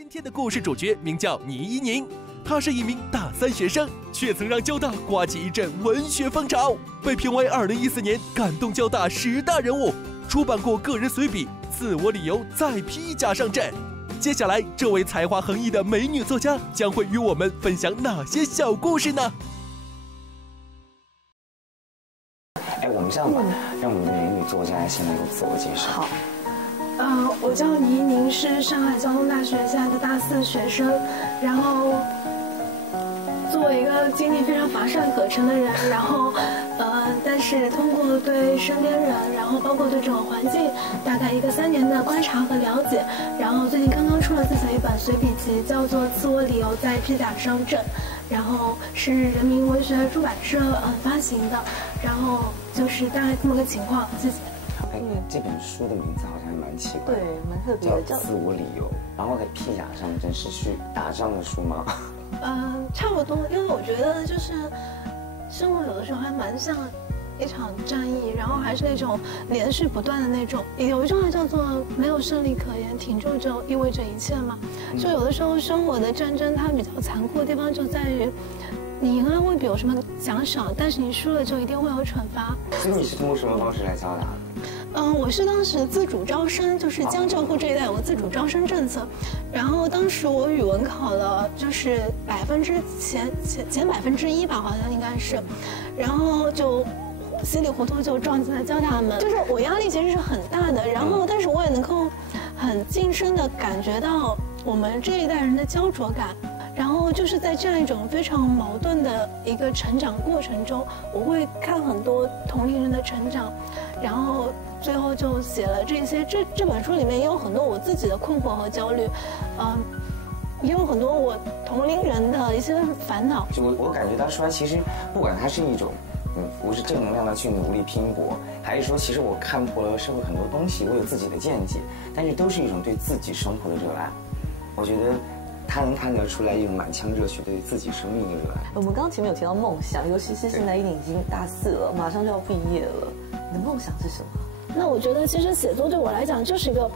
今天的故事主角名叫倪一宁，他是一名大三学生，却曾让交大刮起一阵文学风潮，被评为2014年感动交大10大人物，出版过个人随笔《自我理由再披甲上阵》。接下来，这位才华横溢的美女作家将会与我们分享哪些小故事呢？我们这样吧，让我们的美女作家先来个自我介绍。好。我叫倪一宁，是上海交通大学现在的大4学生。然后，作为一个经历非常乏善可陈的人，然后，但是通过对身边人，然后包括对这个环境，大概一个3年的观察和了解，然后最近刚刚出了自己的一本随笔集，叫做《自我理由在披甲上阵》，然后是人民文学出版社发行的，然后就是大概这么个情况，谢谢。这本书的名字好像还蛮奇怪，对，蛮特别的，叫《自我理由》，然后在披甲上阵是去打仗的书吗？差不多，因为我觉得就是生活有的时候还蛮像一场战役，然后还是那种连续不断的那种。有一句话叫做“没有胜利可言，挺住就意味着一切”嘛。就有的时候生活的战争它比较残酷的地方就在于，你赢了未必有什么奖赏，但是你输了就一定会有惩罚。所以你是通过什么方式来交大的？我是当时自主招生，就是江浙沪这一带有个自主招生政策，然后当时我语文考了就是前1%吧，好像应该是，然后就稀里糊涂就撞进了交大门，就是我压力其实是很大的，然后但是我也能够很近身的感觉到我们这一代人的焦灼感。然后就是在这样一种非常矛盾的一个成长过程中，我会看很多同龄人的成长，然后最后就写了这些。这本书里面也有很多我自己的困惑和焦虑，也有很多我同龄人的一些烦恼。我感觉到出来，其实不管它是一种，我是正能量的去努力拼搏，还是说其实我看破了社会很多东西，我有自己的见解，但是都是一种对自己生活的热爱。我觉得他能看得出来一种满腔热血对自己生命的热爱。我们刚刚前面有提到梦想，尤其是现在已经大4了，马上就要毕业了，你的梦想是什么？那我觉得其实写作对我来讲就是一个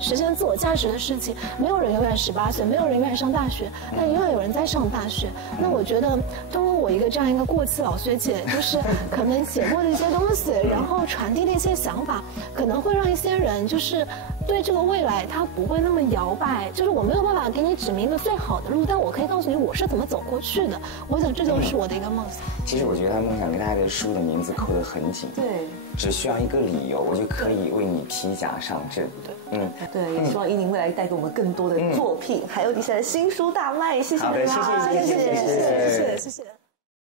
实现自我价值的事情。没有人永远18岁，没有人永远上大学，但永远有人在上大学。那我觉得通过我一个这样一个过气老学姐，就是可能写过的一些东西，然后传递的一些想法，可能会让一些人就是对这个未来他不会那么摇摆。就是我没有办法给你指明一个最好的路，但我可以告诉你我是怎么走过去的。我想这就是我的一个梦想。其实我觉得他梦想跟他的书的名字扣得很紧。对。只需要一个理由，我就可以为你披甲上阵。对，也希望一宁未来带给我们更多的作品，还有你现在新书大卖。谢谢你啦，谢谢。